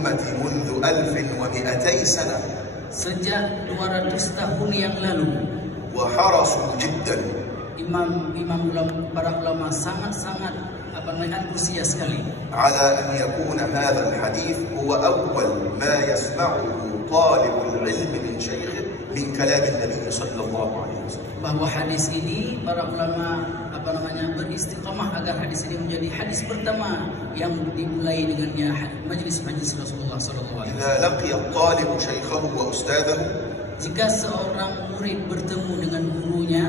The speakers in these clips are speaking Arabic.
الأمة منذ 1200 سنة. Sejak 200 tahun yang lalu, وحرصوا جدا para ulama sangat antusias sekali على أن يكون هذا الحديث هو أول ما يسمعه طالب العلم من شيخه من كلام النبي صلى الله عليه وسلم. Bahwa hadis ini para ulama beristiqamah agar hadis ini menjadi hadis pertama yang dimulai dengannya majlis-majlis Rasulullah sallallahu alaihi wasallam. إذا لقي الطالب شيخه وأستاذه Jika seorang murid bertemu dengan gurunya,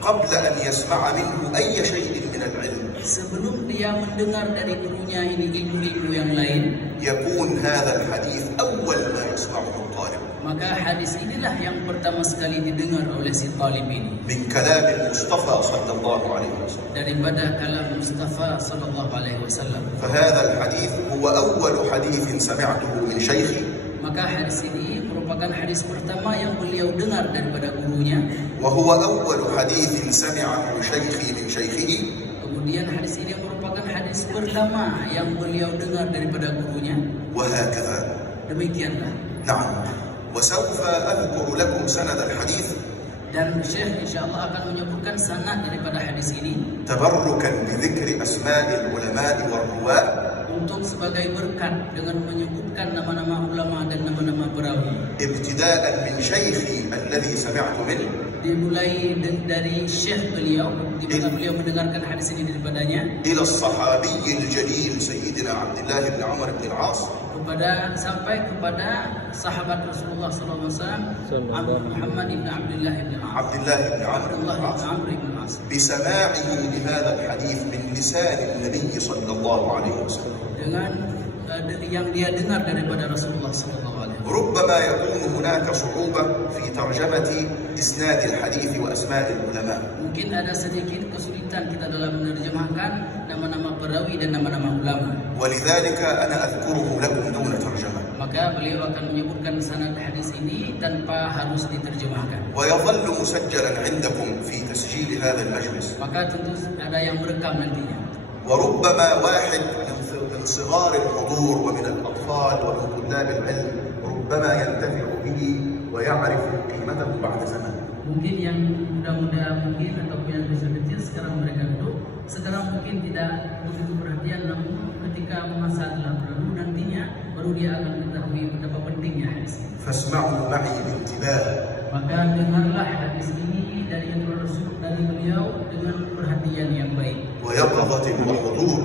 قبل أن يسمع منه أي شيء من العلم, sebelum dia mendengar dari gurunya ini ilmu-ilmu yang lain, يكون هذا الحديث أول ما يسمعه الطالب maka hadis inilah yang pertama sekali didengar oleh si talib ini من كلام المصطفى صلى الله عليه وسلم. daripada kalam Mustafa sallallahu alaihi wasallam. فهذا الحديث هو أول حديث سمعته من شيخي, Maka hadis ini merupakan hadis pertama yang beliau dengar daripada gurunya. وهو أول حديث سمعه شيخي من شيخه. Kemudian hadis ini merupakan hadis pertama yang beliau dengar daripada gurunya. وهكذا. Demikianlah. نعم. وسوف أذكر لكم سند الحديث. Dan Syekh insyaAllah akan menyebutkan sanad daripada hadis ini تبركا بذكر أسماء العلماء والرواة, untuk sebagai berkat dengan menyebutkan nama-nama ulama dan nama-nama perawi. ابتداء من شيخي الذي سمعت منه, Dimulai dari Syekh beliau, di mana beliau mendengarkan hadis ini daripadanya, إلى الصحابي الجليل سيدنا عبد الله بن عمر بن العاص, sampai kepada sahabat Rasulullah sallallahu alaihi wasallam Muhammad bin Abdullah bin As. عبد الله بن عمر بن العاص, بسماعه لهذا الحديث من لسان النبي صلى الله عليه وسلم, dengan yang dia dengar daripada Rasulullah sallallahu alaihi wasallam. ربما يكون هناك صعوبة في ترجمة إسناد الحديث وأسماء العلماء. Mungkin ada sedikit kesulitan kita dalam menerjemahkan nama-nama perawi dan nama-nama ulama. ولذلك أنا أذكره لكم دون ترجمة. Maka beliau akan menyebutkan sanad hadis ini tanpa harus diterjemahkan. ويظل مسجلا عندكم في تسجيل هذا المجلس. Maka tentu ada yang merekam nantinya. وربما واحد من صغار الحضور ومن الأطفال ومن طلاب العلم ربما ينتفع به ويعرف قيمته بعد زمن. Mungkin yang muda-muda mungkin ataupun yang kecil-kecil sekarang mereka duduk, sekarang mungkin tidak begitu perhatian, namun ketika masa telah berlalu nantinya baru dia akan mengetahui betapa pentingnya hadis. فاسمعوا معي بانتباه. Maka dengarlah hadis ini dari Rasul, dari beliau dengan perhatian yang baik. ويقظة وحضور.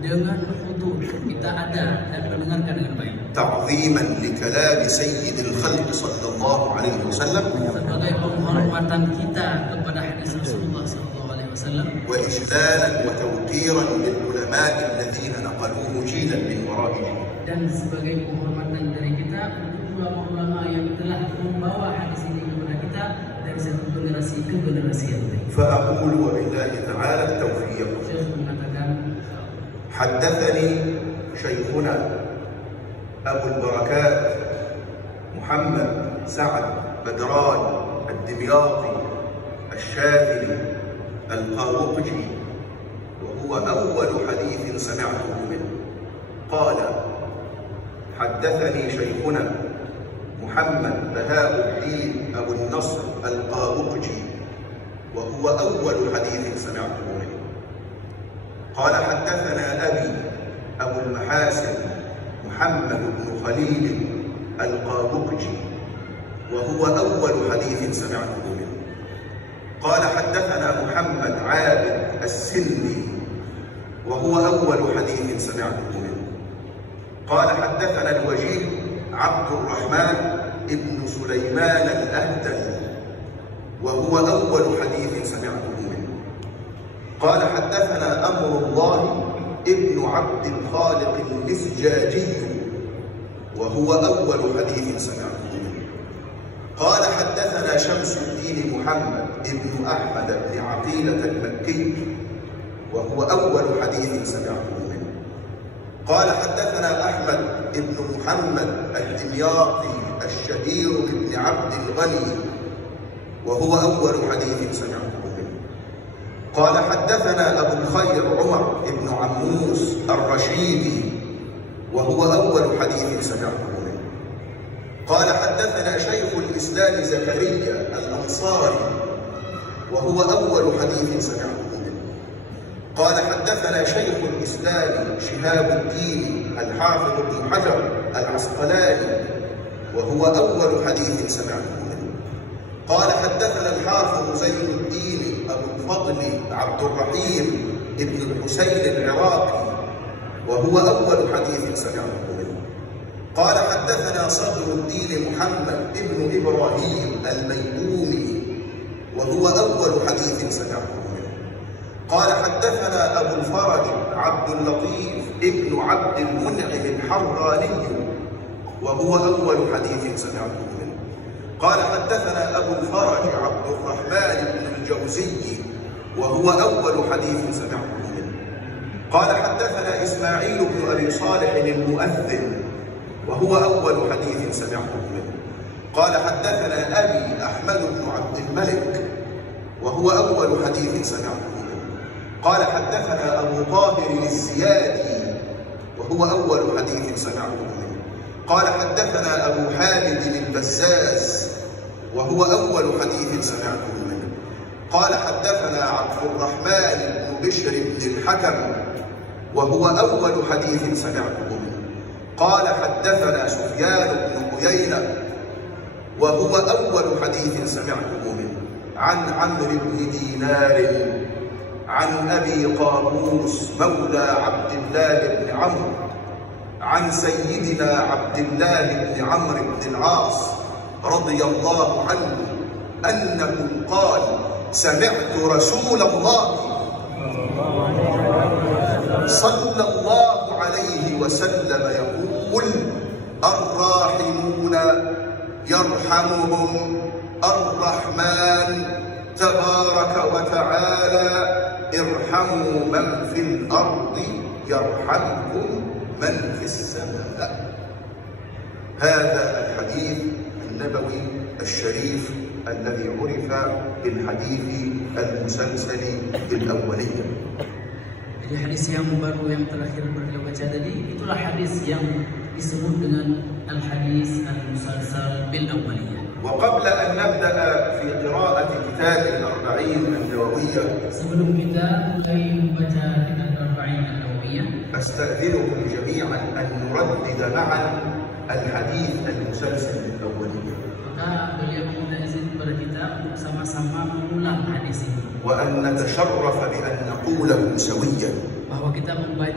Dengan hudur kita ada dan mendengarkan dengan baik. تعظيما لكلام سيد الخلق صلى الله عليه وسلم. Sebagai penghormatan kita kepada hadis Rasulullah sallallahu alaihi wasallam. وإجلالا وتوقيرا للعلماء الذين نقلوه جيلا من وراء جيل. Dan sebagai penghormatan dari kita untuk ulama-ulama yang telah membawa hadis ini kepada kita dari satu generasi ke generasi yang lain. فأقول وبالله تعالى التوفيق. Syekh mengatakan, حدثني شيخنا أبو البركات محمد سعد بدران الدمياطي الشاذلي القاوقجي، وهو أول حديث سمعته منه، قال: حدثني شيخنا محمد بهاء الدين أبو النصر القاوقجي، وهو أول حديث سمعته منه. قال: حدثنا أبي أبو المحاسن محمد بن خليل القاوقجي، وهو أول حديث سمعته منه. قال: حدثنا محمد عابد السندي، وهو أول حديث سمعته منه. قال: حدثنا الوجيه عبد الرحمن بن سليمان الأهدل، وهو أول حديث سمعته منه. قال: حدثنا أمر الله ابن عبد الخالق الإسجاجي، وهو أول حديث سمعته منه. قال: حدثنا شمس الدين محمد ابن أحمد بن عقيلة المكي، وهو أول حديث سمعته منه. قال: حدثنا أحمد ابن محمد الدمياطي الشهير بن عبد الغني، وهو أول حديث سمعته منه. قال: حدثنا أبو الخير عمر بن عموس الرشيدي، وهو أول حديث سمعته منه. قال حدثنا شيخ الإسلام زكريا الأنصاري وهو أول حديث سمعته منه. قال حدثنا شيخ الإسلام شهاب الدين الحافظ بن حجر العسقلاني وهو أول حديث سمعته منه. قال حدثنا الحافظ زين الدين أبو الفضل عبد الرحيم ابن الحسين العراقي وهو أول حديث سمعته منه. قال حدثنا صدر الدين محمد ابن إبراهيم الميموني وهو أول حديث سمعته منه. قال حدثنا أبو الفرج عبد اللطيف ابن عبد المنعم الحراني وهو أول حديث سمعته منه. قال حدثنا أبو الفرج عبد الرحمن بن الجوزي وهو أول حديث سمعته منه. قال حدثنا إسماعيل بن أبي صالح المؤذن وهو أول حديث سمعته منه. قال حدثنا أبي أحمد بن عبد الملك وهو أول حديث سمعته منه. قال حدثنا أبو طاهر الزيادي وهو أول حديث سمعته منه. قال حدثنا أبو حامد البزاز وهو أول حديث سمعته منه. قال حدثنا عبد الرحمن بن بشر بن الحكم وهو أول حديث سمعته منه. قال حدثنا سفيان بن عيينة وهو أول حديث سمعته منه عن عمرو بن دينار عن أبي قابوس مولى عبد الله بن عمرو عن سيدنا عبد الله بن عمرو بن العاص رضي الله عنه أنه قال سمعت رسول الله صلى الله عليه وسلم يقول الراحمون يرحمهم الرحمن تبارك وتعالى ارحموا من في الأرض يرحمكم من في السماء. هذا الحديث النبوي الشريف الذي عرف بالحديث المسلسل الأولية. Jadi hadis yang baru yang terakhir beliau baca tadi itulah hadis yang disebut dengan al-hadis al-musalsal bil awwaliyah. وقبل أن نبدأ في قراءة كتاب الأربعين النووية sebelum kita mulai membaca kitab al-arba'in an-nawawiyah أستأذنكم جميعا أن نردد معا الحديث المسلسل الأولية. Maka beliau meminta izin kepada kita untuk sama-sama mengulang hadis ini. وأن نتشرف بأن نقوله سويا. Bahwa kita membaca